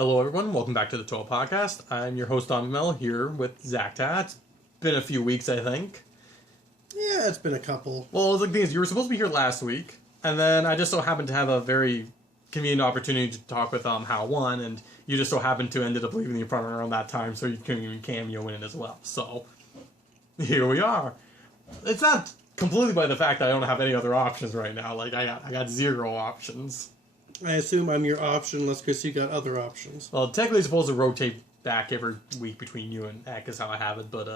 Hello, everyone. Welcome back to the T.O.A Podcast. I'm your host, Onvermel, here with Zach Tat. It's been a few weeks, I think. Yeah, it's been a couple. Well, the thing is, you were supposed to be here last week, and then I just so happened to have a very convenient opportunity to talk with How One, and you just so happened to ended up leaving the apartment around that time, so you couldn't even cameo in it as well. So, here we are. It's not completely by the fact that I don't have any other options right now. Like, I got zero options. I assume I'm your optionless because you got other options. Well, technically it's supposed to rotate back every week between you and Eck is how I have it, but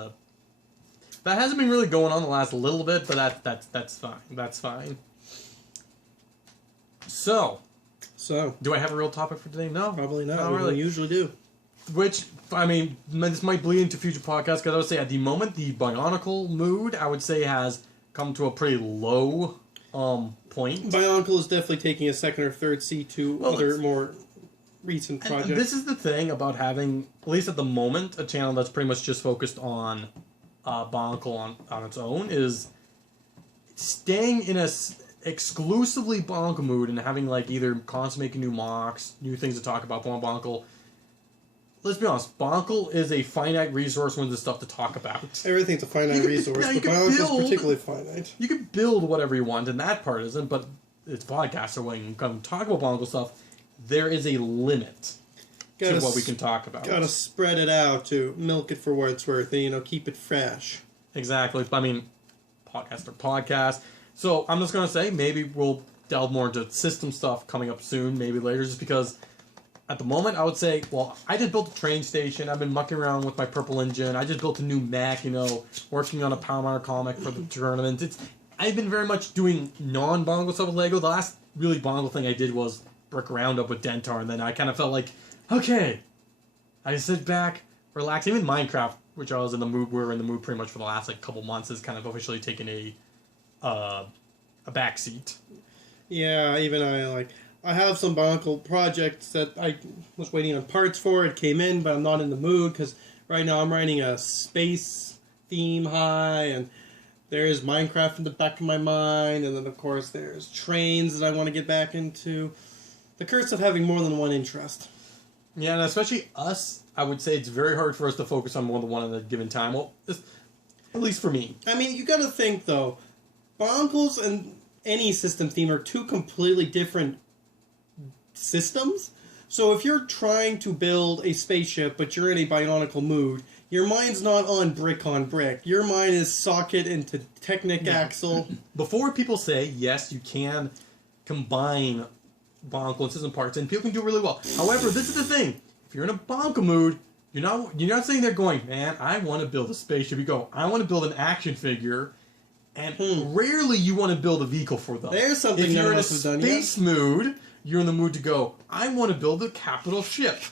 that hasn't been really going on the last little bit, but that's fine. That's fine. So, do I have a real topic for today? No. Probably not. Not We really. don't usually do. Which, I mean, this might bleed into future podcasts, because I would say at the moment, the Bionicle mood, I would say, has come to a pretty low point. Bionicle is definitely taking a second or third seat to other more recent projects. And this is the thing about having, at least at the moment, a channel that's pretty much just focused on Bionicle on its own, is staying in a exclusively Bionicle mood and having like either constantly making new mocs, new things to talk about for Bionicle. Let's be honest, Bionicle is a finite resource when there's stuff to talk about. Everything's a finite resource, but Bionicle's particularly finite. You can build whatever you want, and that part isn't, but it's podcast, so when you come talk about Bionicle stuff, there is a limit to what we can talk about. Gotta spread it out to milk it for what it's worth and, keep it fresh. Exactly. I mean, podcast or podcast. So I'm just going to say, maybe we'll delve more into system stuff coming up soon, maybe later, just because at the moment, I would say, well, I just built a train station. I've been mucking around with my purple engine. I just built a new mech, working on a Power Miner comic for the tournament. I've been very much doing non-Bionicle stuff with Lego. The last really Bionicle thing I did was Brick Roundup with Dentar, and then I kind of felt like, okay, I sit back, relax. Even Minecraft, which I was in the mood, we were in the mood pretty much for the last couple months, has kind of officially taken a backseat. Yeah, even I have some Bionicle projects that I was waiting on parts for. It came in, but I'm not in the mood because right now I'm writing a space theme high, and there's Minecraft in the back of my mind, and then of course there's trains that I want to get back into. The curse of having more than one interest. Yeah, and especially us, I would say it's very hard for us to focus on more than one at a given time. Well, at least for me. I mean, you got to think though, Bionicles and any system theme are two completely different systems. So if you're trying to build a spaceship but you're in a Bionicle mood, your mind's not on brick. Your mind is socket into Technic axle. Before people say, yes, you can combine Bionicle and system parts, and people can do really well. However, this is the thing. If you're in a Bionicle mood, you're not sitting there going, man, I want to build a spaceship. You go, I want to build an action figure. And rarely you want to build a vehicle for them. There's something if you're in a done, space mood, you're in the mood to go, I want to build a capital ship.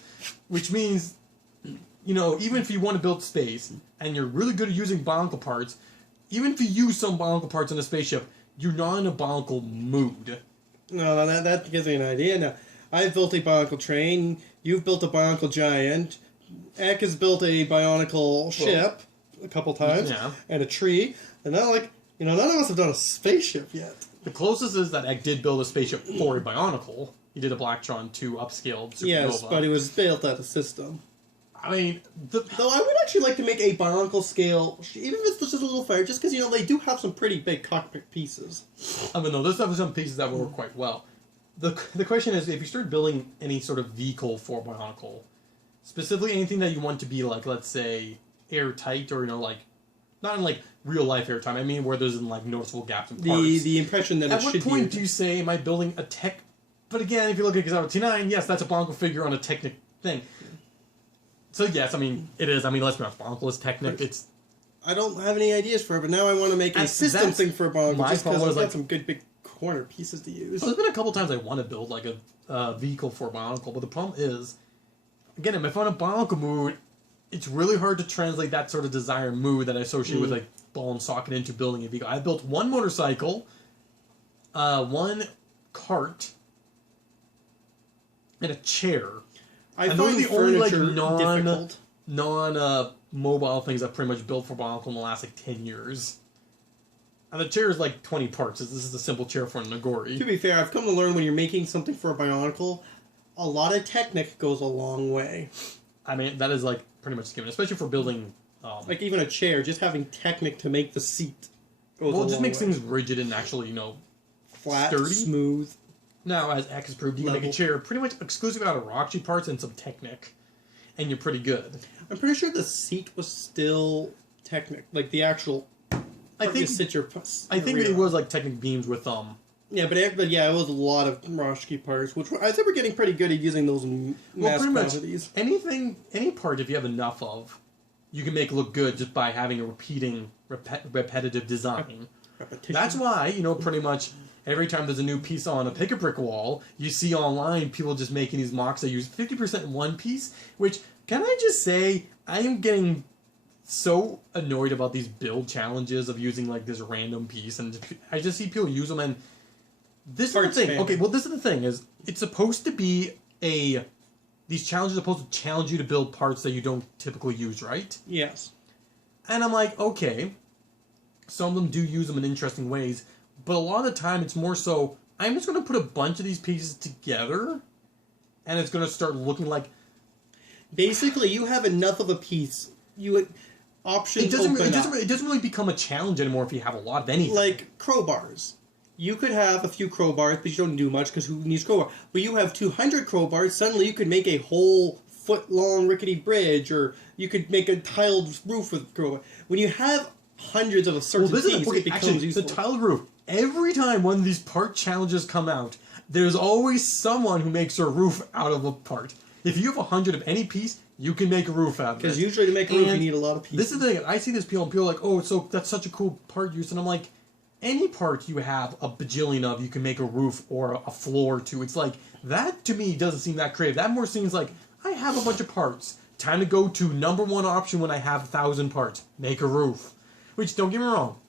Which means, even if you want to build space, and you're really good at using Bionicle parts, even if you use some Bionicle parts in a spaceship, you're not in a Bionicle mood. No, that gives me an idea. Now, I've built a Bionicle train, you've built a Bionicle giant, Eck has built a Bionicle ship a couple times, and a tree, and now, none of us have done a spaceship yet. The closest is that Eck did build a spaceship for a Bionicle. He did a Blacktron 2 upscaled Supernova. Yes, but it was built out of system. I mean, though I would actually like to make a Bionicle scale, even if it's just a little fire, just because, they do have some pretty big cockpit pieces. I mean, no, there's definitely some pieces that will work quite well. The question is, if you start building any sort of vehicle for Bionicle, specifically anything that you want to be, let's say, airtight, or, not in, real life airtime, I mean where there's, noticeable gaps in parts. The impression that at it should be... At what point do you say, am I building a tech... But again, if you look at Gazabo T9, yes, that's a Bionicle figure on a Technic thing. So yes, I mean, it is. I mean, let's be honest, Bionicle is Technic. It's... I don't have any ideas for it, but now I want to make a system thing for a Bionicle, just because I've got some good big corner pieces to use. There's been a couple times I want to build, a vehicle for a Bionicle, but the problem is, again, if I'm in a Bionicle mood, it's really hard to translate that sort of desired mood that I associate with, ball and socket into building a vehicle. I built one motorcycle, one cart, and a chair. I find the furniture difficult. Non-mobile things I've pretty much built for Bionicle in the last 10 years. And the chair is 20 parts. This is a simple chair for a Nagori. To be fair, I've come to learn when you're making something for a Bionicle, a lot of Technic goes a long way. I mean, that is like pretty much given, especially for building. Like even a chair, just having Technic to make the seat goes Well, a it just long makes way. things rigid and actually, Flat, sturdy. smooth. Now, as X has proved, you can make a Level. chair pretty much exclusive out of Roxy parts and some Technic, and you're pretty good. I'm pretty sure the seat was still Technic, like the actual. I think it was like Technic beams with Yeah, but it was a lot of Roshki parts, which I think we're getting pretty good at using those in mass pretty much quantities. any part if you have enough of, you can make it look good just by having a repetitive design. Repetition. That's why pretty much every time there's a new piece on a pick-a-brick wall, you see online people just making these mocks that use 50% in one piece. Which can I just say, I am getting so annoyed about these build challenges of using like this random piece, and I just see people use them and. This is the thing. Okay, well, this is the thing. Is it's supposed to be these challenges are supposed to challenge you to build parts that you don't typically use, right? Yes. And I'm like, okay, some of them do use them in interesting ways, but a lot of the time it's more so I'm just going to put a bunch of these pieces together, and it's going to start looking like. Basically, you have enough of a piece. Options It doesn't open really become a challenge anymore if you have a lot of anything. Like crowbars. You could have a few crowbars, but you don't do much because who needs crowbar? But you have 200 crowbars, suddenly you could make a whole foot-long rickety bridge, or you could make a tiled roof with crowbar. When you have hundreds of a certain piece, it becomes useful. The tiled roof. Every time one of these part challenges come out, there's always someone who makes a roof out of a part. If you have 100 of any piece, you can make a roof out of it. Because usually to make a roof, you need a lot of pieces. This is the thing. I see this people, and people are like, oh, so that's such a cool part use. And I'm like, any part you have a bajillion of, you can make a roof or a floor to. It's like, that to me doesn't seem that creative. That more seems like, I have a bunch of parts. Time to go to number one option when I have 1,000 parts. Make a roof. Which, don't get me wrong,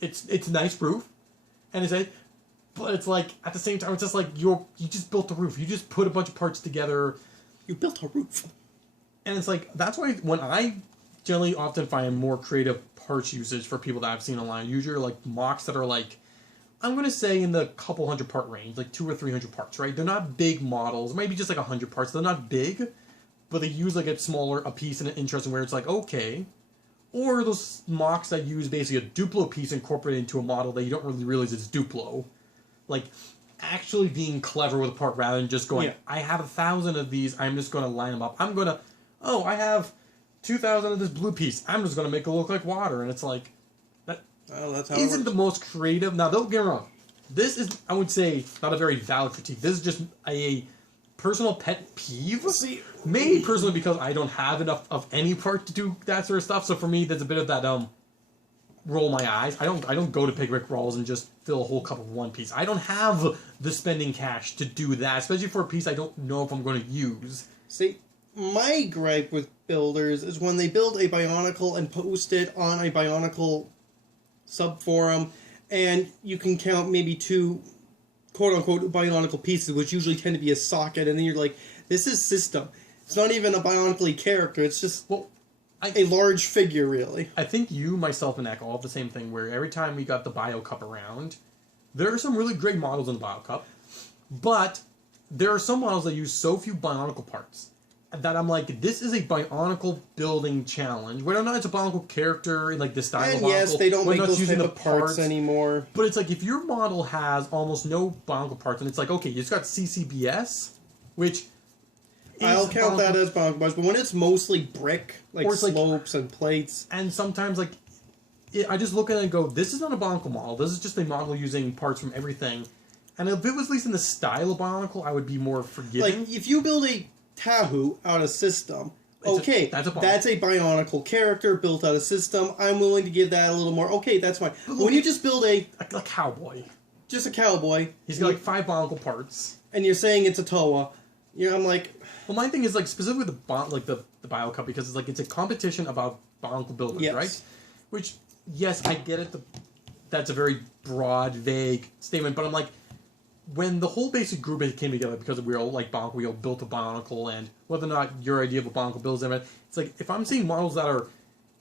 it's a nice roof. But it's like, at the same time, it's just like, you just built the roof. You just put a bunch of parts together. You built a roof. And it's like, that's why when I generally often find more creative parts usage for people that I've seen online, usually like mocks that are like, I'm going to say in the couple hundred part range, like 200 or 300 parts, right? They're not big models, maybe just like 100 parts. They're not big, but they use like a piece in an interesting where it's like, okay. Or those mocks that use basically a Duplo piece incorporated into a model that you don't really realize it's Duplo. Like, actually being clever with a part rather than just going, I have 1,000 of these, I'm just going to line them up. I'm going to, I have 2,000 of this blue piece. I'm just going to make it look like water. And it's like, that that's how isn't the most creative. Now, don't get me wrong. This is, I would say, not a very valid critique. This is just a personal pet peeve. See, maybe personally because I don't have enough of any part to do that sort of stuff. So for me, there's a bit of that roll my eyes. I don't go to Pig Rick Rolls and just fill a whole cup of one piece. I don't have the spending cash to do that, especially for a piece I don't know if I'm going to use. See, my gripe with builders is when they build a Bionicle and post it on a Bionicle subforum, and you can count maybe 2 quote-unquote Bionicle pieces, which usually tend to be a socket, and then you're like, this is system. It's not even a Bionicle character, it's just a large figure, really. I think you, myself, and Eck all have the same thing, where every time we got the Bio Cup around, there are some really great models in the Bio Cup, but there are some models that use so few Bionicle parts that I'm like, this is a Bionicle building challenge. Whether or not it's a Bionicle character in like the style of Bionicle. Yes, they don't we're make not those using type the of parts anymore. But it's like, if your model has almost no Bionicle parts, and it's like, okay, it's got CCBS, which I'll count that as Bionicle parts, but when it's mostly brick, like slopes and plates. And sometimes, like, I just look at it and go, this is not a Bionicle model. This is just a model using parts from everything. And if it was at least in the style of Bionicle, I would be more forgiving. Like, if you build a Tahu out of system, okay, that's a Bionicle character built out of system. I'm willing to give that a little more. Okay, that's fine. But when you just build a cowboy, just a cowboy, he's got like 5 Bionicle parts, and you're saying it's a T.O.A. I'm like, well, my thing is like specifically the Bio Cup, because it's like it's a competition about Bionicle builders, right? Which, yes, I get it. That's a very broad, vague statement, but I'm like, when the whole basic group came together because we all like Bionicle, we all built a Bionicle, and whether or not your idea of a Bionicle build is different, it's like, if I'm seeing models that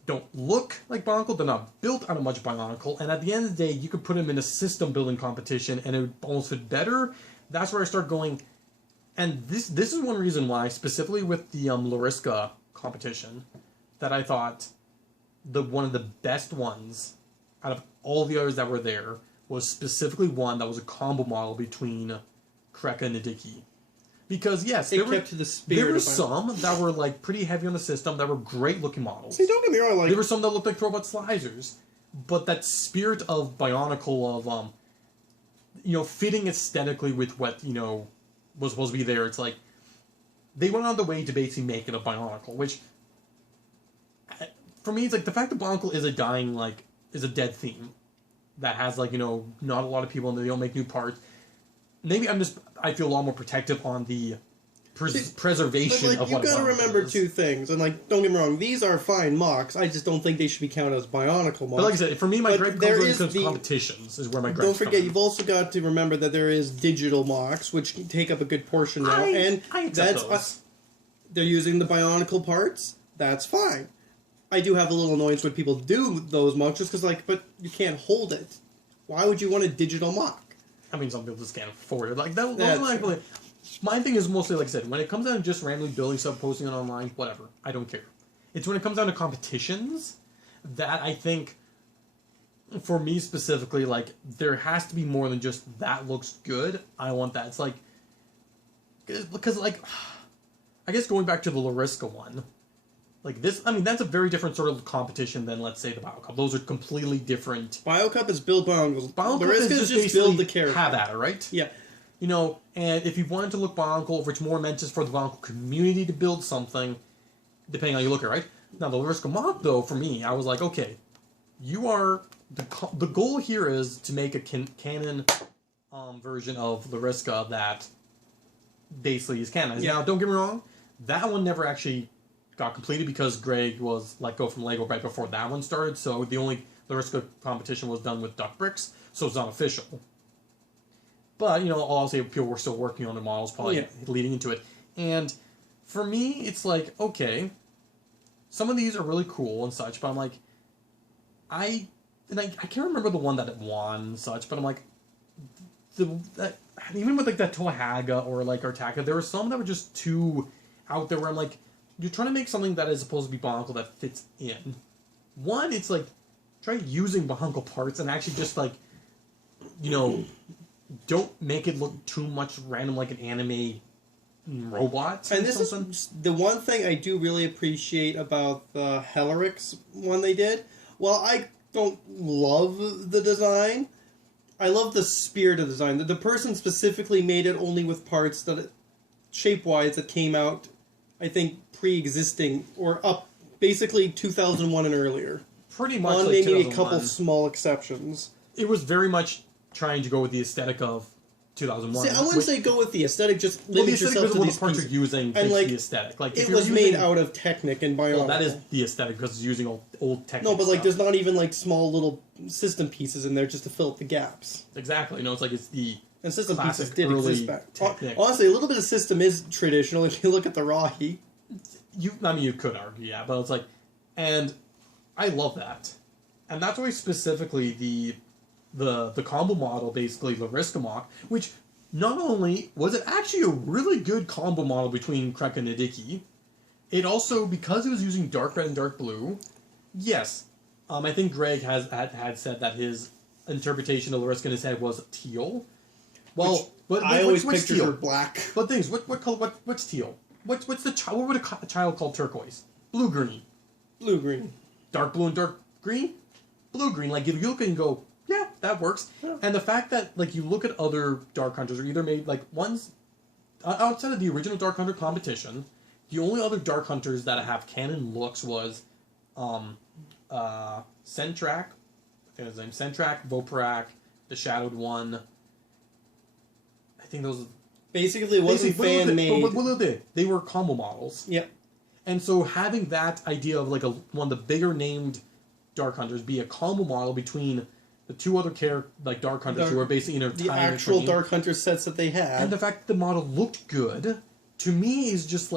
don't look like Bionicle, they're not built out of much Bionicle, and at the end of the day, you could put them in a system building competition, and it would almost fit better. That's where I start going, And this is one reason why, specifically with the Lariska competition, that I thought one of the best ones out of all the others that were there was specifically one that was a combo model between Kreka and Nadiki. Because yes, there were some that were like pretty heavy on the system that were great looking models. See, don't get me wrong, like there were some that looked like Throwbot Slicers, but that spirit of Bionicle of fitting aesthetically with what was supposed to be there. It's like they went on the way to basically make it a Bionicle, which for me it's like the fact that Bionicle is a dead theme that has not a lot of people and they don't make new parts. Maybe I feel a lot more protective on the preservation of what you've got to remember is. two things, and don't get me wrong, these are fine mocs. I just don't think they should be counted as Bionicle mocs. But like I said, for me, my gripe comes when competitions is where my gripe. Don't forget, you've also got to remember that there is digital mocs, which take up a good portion now, I accept those. They're using the Bionicle parts. That's fine. I do have a little annoyance when people do those mocs, just because but you can't hold it. Why would you want a digital moc? I mean, some people just can't afford it. Like that. My thing is mostly, like I said, when it comes down to just randomly building stuff, posting it online, whatever. I don't care. It's when it comes down to competitions that I think, for me specifically, there has to be more than just that looks good. I want that. It's because I guess going back to the Lariska one, that's a very different sort of competition than, let's say, the BioCup. Those are completely different. BioCup is build Bionicles. BioCup is just build the character. Have at it, right? Yeah. And if you wanted to look Bionicle, which more meant just for the Bionicle community to build something, depending on how you look at it, right? Now, the Lariska mock, though, for me, I was like, okay, you are... The goal here is to make a canon version of Lariska that basically is canon. Yeah. Now, don't get me wrong, that one never actually got completed because Greg was let go from LEGO right before that one started, so the only Lariska competition was done with duck bricks, so it's not official. But, I'll say people were still working on the models, probably leading into it. And for me, it's like, okay, some of these are really cool and such, but I'm like, I can't remember the one that it won and such, but I'm like, even with that Tohaga or Artaka, there were some that were just too out there where I'm like, you're trying to make something that is supposed to be Bionicle that fits in. One, it's try using Bionicle parts and actually just don't make it look too much random like an anime robot. And this is the one thing I do really appreciate about the Hellerix one they did. While I don't love the design, I love the spirit of the design. The person specifically made it only with parts that, shape-wise, that came out, I think, pre-existing or up basically 2001 and earlier. Pretty much on maybe a couple small exceptions. It was very much trying to go with the aesthetic of 2001. See, I wouldn't say go with the aesthetic, just limit yourself to these parts you're using and the aesthetic. It was made out of Technic and Bionicle. Well, that is the aesthetic because it's using old Technic. No, but stuff. There's not even small little system pieces in there just to fill up the gaps. Exactly. It's the and system pieces did exist back. Honestly, a little bit of system is traditional if you look at the Rahi. You could argue, yeah, but it's and I love that, and that's why specifically the combo model, basically Lariska mock, which not only was it actually a really good combo model between Kreka and Nadiki, it also, because it was using dark red and dark blue, yes, I think Greg had said that his interpretation of Lariska in his head was teal. Well, I always pictured her black. But things, what color? What's teal? What would a child call turquoise? Blue green. Blue green. Dark blue and dark green. Blue green. If you look and go, yeah, that works. Yeah. And the fact that you look at other Dark Hunters, or either made ones outside of the original Dark Hunter competition, the only other Dark Hunters that have canon looks was Sentrak, I think his name Sentrak, Voparak, the Shadowed One. I think those. Basically, it wasn't fan made. But what they did? They were combo models. Yep. And so having that idea of one of the bigger named Dark Hunters be a combo model between the two other Dark Hunters who are basically in the actual Dark Hunter sets that they had, and the fact that the model looked good, to me is just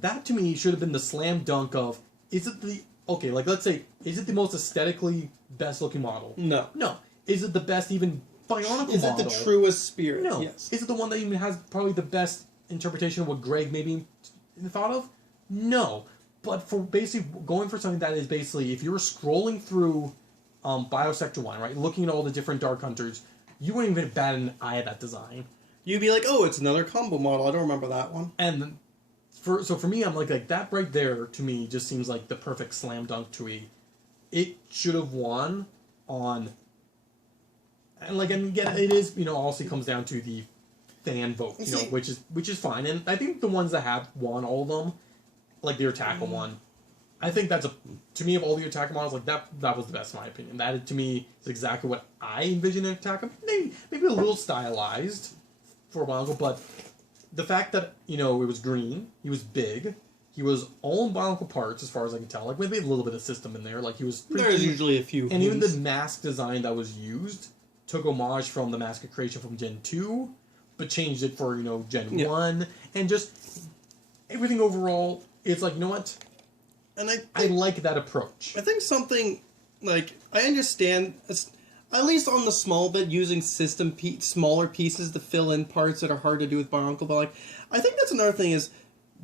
that. To me should have been the slam dunk of, is it the let's say, is it the most aesthetically best looking model? No. Is it the best even Bionicle model? Is it the truest spirit? No. Yes. Is it the one that even has probably the best interpretation of what Greg maybe thought of? No. But for basically going for something that is basically, if you were scrolling through Biosector 1, right, looking at all the different Dark Hunters, you wouldn't even bat an eye at that design. You'd be like, oh, it's another combo model. I don't remember that one. And for me, I'm like that right there, to me, just seems like the perfect slam dunk to it should have won on... And again, it is, also comes down to the fan vote, which is fine. And I think the ones that have won, all of them, like the Attacker one, I think that's to me, of all the Attacker models, like that was the best in my opinion. That to me is exactly what I envision an Attacker. Maybe a little stylized for a Bionicle, but the fact that it was green, he was big, he was all in Bionicle parts as far as I can tell. Like maybe a little bit of system in there. Like he was. There's usually a few. And even the mask design that was used took homage from the mask creation from Gen 2, but changed it for Gen 1, and just everything overall. It's like, you know what? And I like that approach. I think something, like, I understand, at least on the small bit, using smaller pieces to fill in parts that are hard to do with Bionicle, but, like, I think that's another thing is,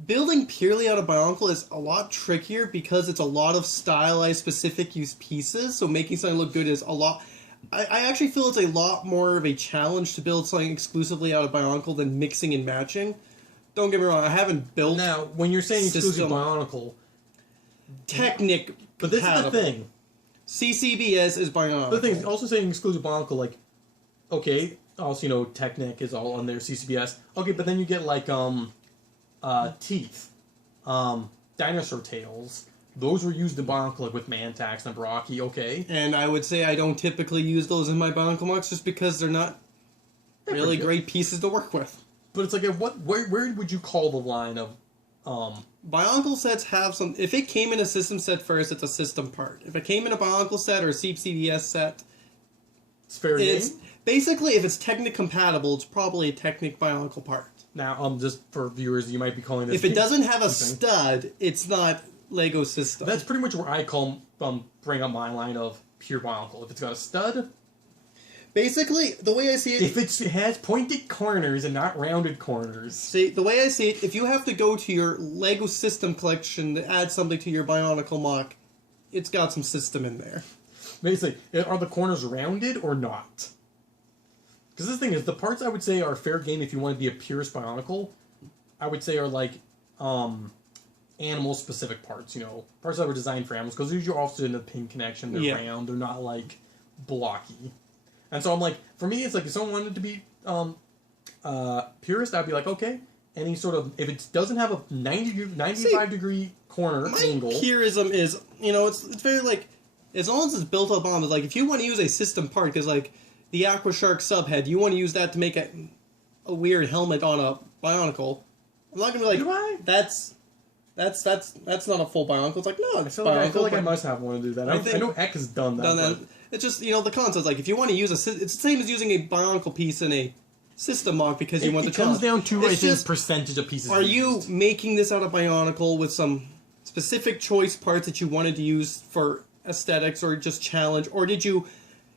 building purely out of Bionicle is a lot trickier because it's a lot of stylized, specific use pieces, so making something look good is a lot... I actually feel it's a lot more of a challenge to build something exclusively out of Bionicle than mixing and matching. Don't get me wrong, I haven't built... Now, when you're saying exclusive Bionicle... Technic But this is the thing. CCBS is Bionicle. The thing is, also saying exclusive Bionicle, like, okay, also, Technic is all on their CCBS. Okay, but then you get, like, teeth, dinosaur tails. Those were used in Bionicle, like, with Mantax and Baraki, okay. And I would say I don't typically use those in my Bionicle mocs just because they're not really great pieces to work with. But it's like, where would you call the line of... Bionicle sets have some... If it came in a system set first, it's a system part. If it came in a Bionicle set or a CCBS set... It's fair game? Basically, if it's Technic compatible, it's probably a Technic Bionicle part. Now, just for viewers, you might be calling this... If it doesn't have a stud, it's not Lego system. That's pretty much where I bring up my line of pure Bionicle. If it's got a stud... Basically, the way I see it... If it has pointed corners and not rounded corners... See, the way I see it, if you have to go to your Lego system collection to add something to your Bionicle mock, it's got some system in there. Basically, are the corners rounded or not? Because this thing is, the parts I would say are fair game if you want to be a purist Bionicle, I would say are like, animal-specific parts, Parts that were designed for animals, because these are also in the pin connection, they're round, they're not, like, blocky. And so I'm like, for me, it's like, if someone wanted to be purist, I'd be like, okay, any sort of, if it doesn't have a 95-degree corner angle... My purism is, it's very, like, as long as it's built up on, it's like, if you want to use a system part, because, like, the Aqua Shark subhead, you want to use that to make a weird helmet on a Bionicle, I'm not going to be like, do I? That's not a full Bionicle. It's like, no, it's Bionicle. I feel like I must have one to do that. I know Eck has done that. It's just, the concept's like, if you want to use it's the same as using a Bionicle piece in a system mock because you want the challenge. It comes down to, I think, percentage of pieces Are you making this out of Bionicle with some specific choice parts that you wanted to use for aesthetics or just challenge? Or did you...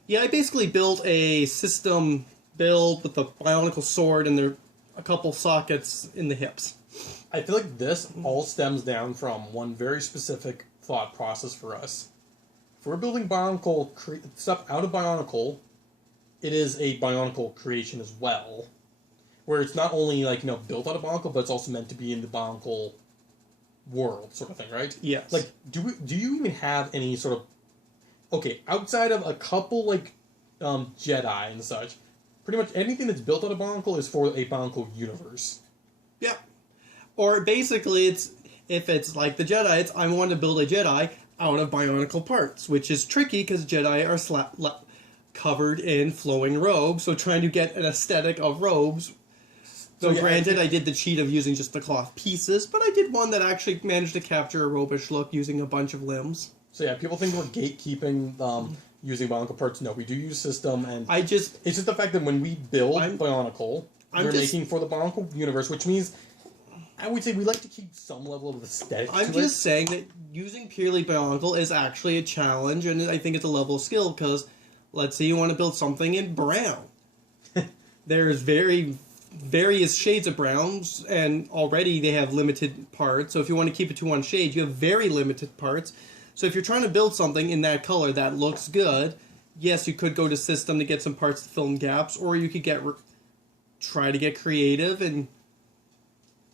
Yeah, I basically built a system build with the Bionicle sword and there are a couple sockets in the hips. I feel like this all stems down from one very specific thought process for us. If we're building Bionicle stuff out of Bionicle, it is a Bionicle creation as well. Where it's not only, like, built out of Bionicle, but it's also meant to be in the Bionicle world, sort of thing, right? Yes. Like, do you even have any sort of... Okay, outside of a couple, like, Jedi and such, pretty much anything that's built out of Bionicle is for a Bionicle universe. Yeah. Or basically, if it's like the Jedi, it's I want to build a Jedi out of Bionicle parts, which is tricky because Jedi are covered in flowing robes, so trying to get an aesthetic of robes. So yeah, granted, I did the cheat of using just the cloth pieces, but I did one that actually managed to capture a robish look using a bunch of limbs. So yeah, people think we're gatekeeping using Bionicle parts. No, we do use system, and it's just the fact that when we build Bionicle, we're making for the Bionicle universe, which means I would say we like to keep some level of aesthetic to it. I'm just saying that using purely Bionicle is actually a challenge, and I think it's a level of skill, because let's say you want to build something in brown. There's very various shades of browns, and already they have limited parts. So if you want to keep it to one shade, you have very limited parts. So if you're trying to build something in that color that looks good, yes, you could go to system to get some parts to fill in gaps, or you could try to get creative and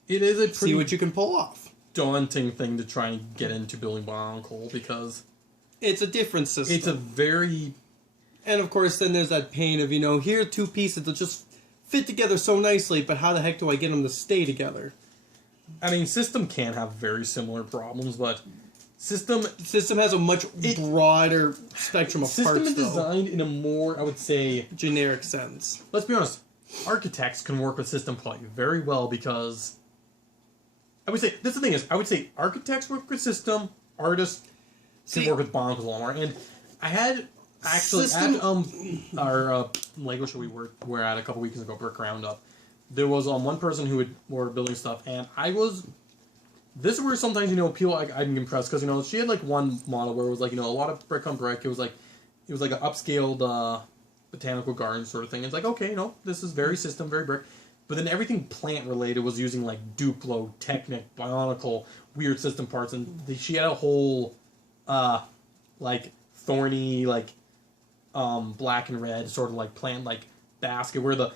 it is a see what you can pull off. Daunting thing to try and get into building Bionicle because it's a different system. It's a very... And of course, then there's that pain of, here are two pieces that just fit together so nicely, but how the heck do I get them to stay together? I mean, System can have very similar problems, but System has a much broader spectrum of parts, System is designed in a more, I would say... generic sense. Let's be honest. Architects can work with System play very well because... I would say, this is the thing is, I would say architects work with System, artists can work with Bionicle a lot more. And I had, actually, at our Lego show we were at a couple weeks ago, Brick Roundup, there was one person who were building stuff, and this is where sometimes, people, I'm impressed, because, she had, one model where it was, a lot of brick on brick. It was, like an upscaled botanical garden sort of thing. It's okay, this is very System, very brick. But then everything plant-related was using, Duplo, Technic, Bionicle, weird System parts, and she had a whole, thorny, black and red sort of, plant, basket, where the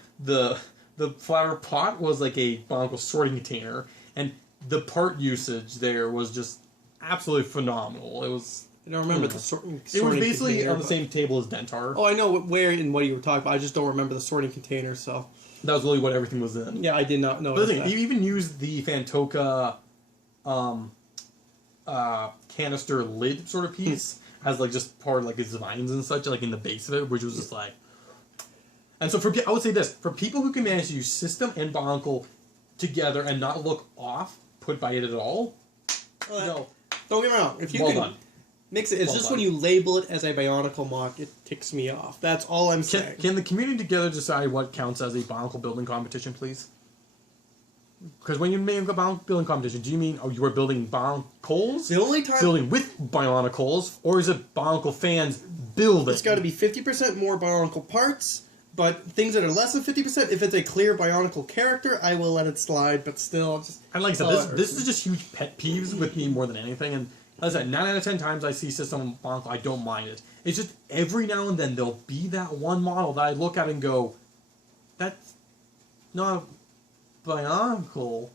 flower pot was, a Bionicle sorting container, and the part usage there was just absolutely phenomenal. It was... I don't remember the sorting It was basically container, on the same table as Dentar. Oh, I know where and what you were talking about. I just don't remember the sorting container, so... That was really what everything was in. Yeah, I did not know that. You even used the Fantoka canister lid sort of piece as just part of its vines and such, in the base of it, which was just And so I would say this, for people who can manage to use System and Bionicle together and not look off put by it at all, no. Don't get me wrong. If you well can done. Mix it. It's just when you label it as a Bionicle mock, it ticks me off. That's all I'm saying. Can the community together decide what counts as a Bionicle building competition, please? Because when you make a Bionicle building competition, do you mean you are building Bionicles? The only time building with Bionicles, or is it Bionicle fans building? It's got to be 50% more Bionicle parts, but things that are less than 50%, if it's a clear Bionicle character, I will let it slide. But still, just and like I said, this is just huge pet peeves with me more than anything. And as I said, 9 out of 10 times I see System Bionicle, I don't mind it. It's just every now and then there'll be that one model that I look at and go, that's not a Bionicle.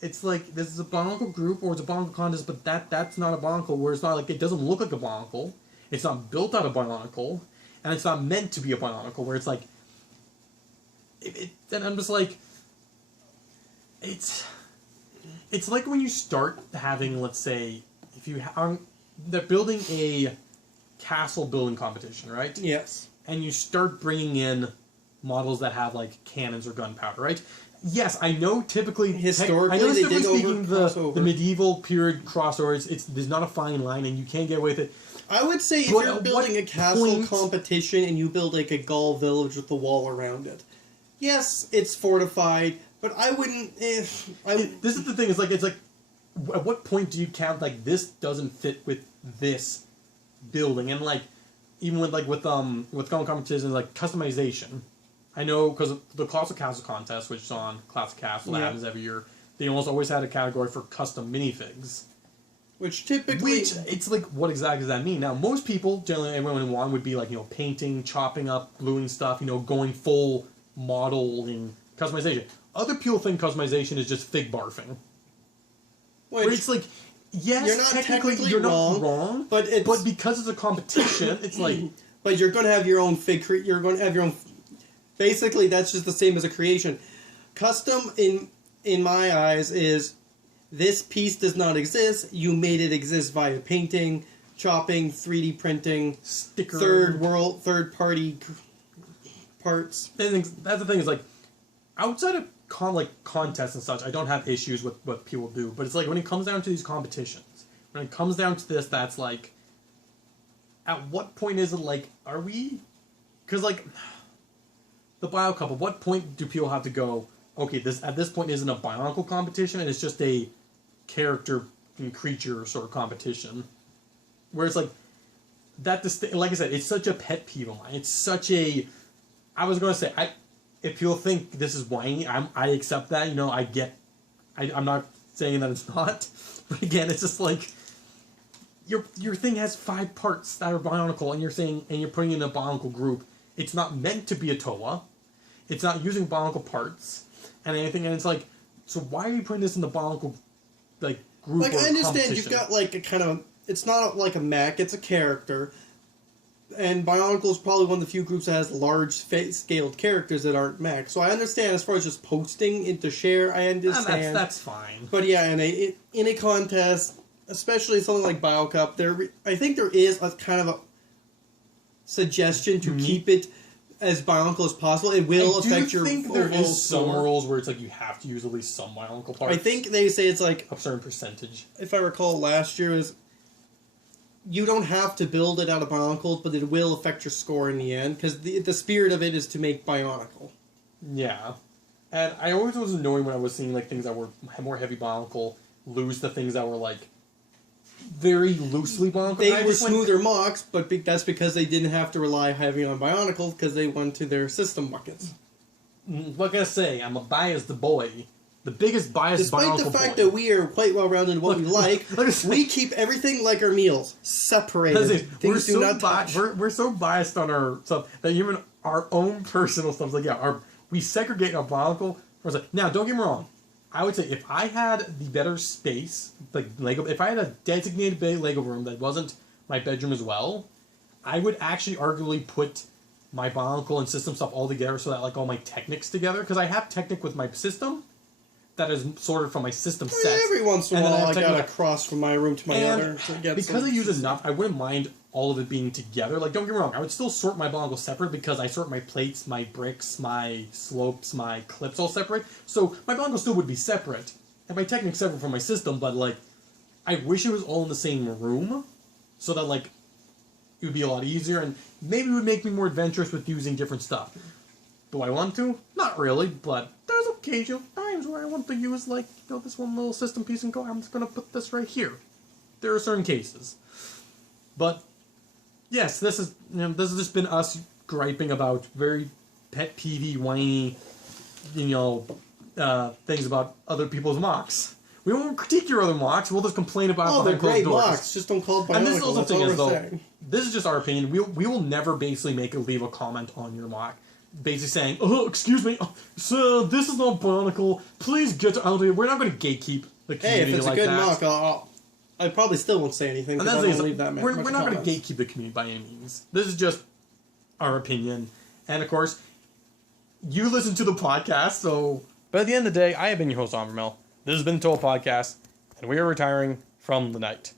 It's this is a Bionicle group or it's a Bionicle contest, but that's not a Bionicle, where it's not it doesn't look like a Bionicle. It's not built out of Bionicle, and it's not meant to be a Bionicle, where it's and I'm just it's like when you start having, let's say, if you they're building a castle building competition, right? Yes. And you start bringing in models that have cannons or gunpowder, right? Yes, I know typically historically speaking, the medieval period crossover, there's not a fine line and you can't get away with it. I would say if you're building a castle competition and you build a Gaul village with the wall around it, yes, it's fortified. But I wouldn't. This is the thing. It's at what point do you count this doesn't fit with this building? And even with competitions customization. I know because the Colossal Castle contest, which is on Classic Castle, that happens every year. They almost always had a category for custom minifigs. It's what exactly does that mean? Now most people, generally everyone who won would be painting, chopping up, gluing stuff, going full modeling customization. Other people think customization is just fig barfing. Where it's yes, you're not wrong, but because it's a competition, it's But you're going to have your own fig. You're going to have your own. Basically, that's just the same as a creation. Custom, in my eyes, is this piece does not exist. You made it exist via painting, chopping, 3D printing, sticker, third party parts. And that's the thing is outside of contests and such, I don't have issues with what people do. But it's when it comes down to these competitions, when it comes down to this, that's at what point is it are we? Because the Bio Cup, at what point do people have to go? Okay, at this point isn't a Bionicle competition, and it's just a character and creature sort of competition. Where it's that like I said, it's such a pet peeve of mine. It's such a. I was going to say if you'll think this is whiny, I accept that. You know, I'm not saying that it's not, but again, it's just like your thing has 5 parts that are Bionicle, and you're putting it in a Bionicle group. It's not meant to be a T.O.A. It's not using Bionicle parts and anything, and it's like, so why are you putting this in the Bionicle like group? Like, or I understand competition? you've got like a kind of, it's not like a mech, it's a character. And Bionicle is probably one of the few groups that has large scaled characters that aren't mech. So I understand as far as just posting into share, I understand. That's fine. But yeah, in a contest, especially something like BioCup, I think there is a kind of a suggestion to keep it as Bionicle as possible. It will affect your overall there is some score. rules where it's like you have to use at least some Bionicle parts. I think they say it's like a certain percentage. If I recall, last year is you don't have to build it out of Bionicles, but it will affect your score in the end because the spirit of it is to make Bionicle. Yeah, and I always was annoyed when I was seeing like things that were more heavy Bionicle lose the things that were like very loosely Bionicle. They were smoother mocs, but that's because they didn't have to rely heavy on Bionicles because they went to their system buckets. Like I say, I'm a biased boy. The biggest biased Bionicle boy. Despite the fact that we are quite well rounded in what we like, we keep everything like our meals separated. We're so biased on our stuff that even our own personal stuff, like we segregate our Bionicle. Now, don't get me wrong. I would say if I had the better space, like Lego, if I had a designated Lego room that wasn't my bedroom as well, I would actually arguably put my Bionicle and system stuff all together so that like all my Technics together, because I have Technic with my system that is sorted from my system sets. Every once in a while I got a cross from my room to my other. Because I use enough, I wouldn't mind all of it being together. Like, don't get me wrong, I would still sort my Bionicle separate because I sort my plates, my bricks, my slopes, my clips all separate. So my Bionicle still would be separate. And my Technic separate from my system, but like, I wish it was all in the same room so that like, it would be a lot easier and maybe it would make me more adventurous with using different stuff. Do I want to? Not really, but there's occasional times where I want to use, like, this one little system piece and go, I'm just going to put this right here. There are certain cases. But, yes, this has just been us griping about very pet peevey, whiny, things about other people's mocs. We won't critique your other mocs, we'll just complain about they're great mocs, just don't call it Bionicle. And this is also the thing is, though, this is just our opinion. We will never basically leave a comment on your moc. Basically saying, oh, excuse me, so this is not Bionicle, please get out of here. We're not going to gatekeep the community like that. Hey, if it's a good mock, I probably still won't say anything because I don't leave that much We're not going to gatekeep the community by any means. This is just our opinion. And, of course, you listen to the podcast, so... But at the end of the day, I have been your host, Onvermel. This has been the T.O.A Podcast, and we are retiring from the night.